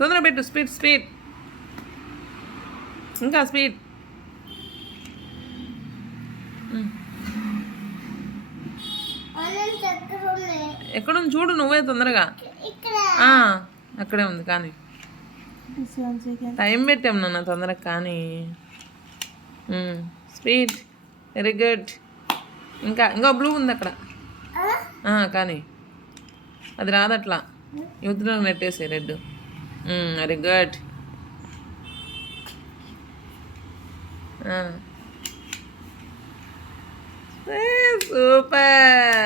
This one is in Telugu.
తొందరగా పెట్టు. స్పీడ్ స్పీడ్, ఇంకా స్పీడ్. ఎక్కడుంది చూడు నువ్వే తొందరగా. అక్కడే ఉంది కానీ టైం పెట్టాం నాన్న తొందరగా కానీ. Speed, very good. ఇంకా బ్లూ ఉంది అక్కడ కానీ అది రాదట్లా. యువతలో నెట్టేసే రెడ్. Very good. సూపర్.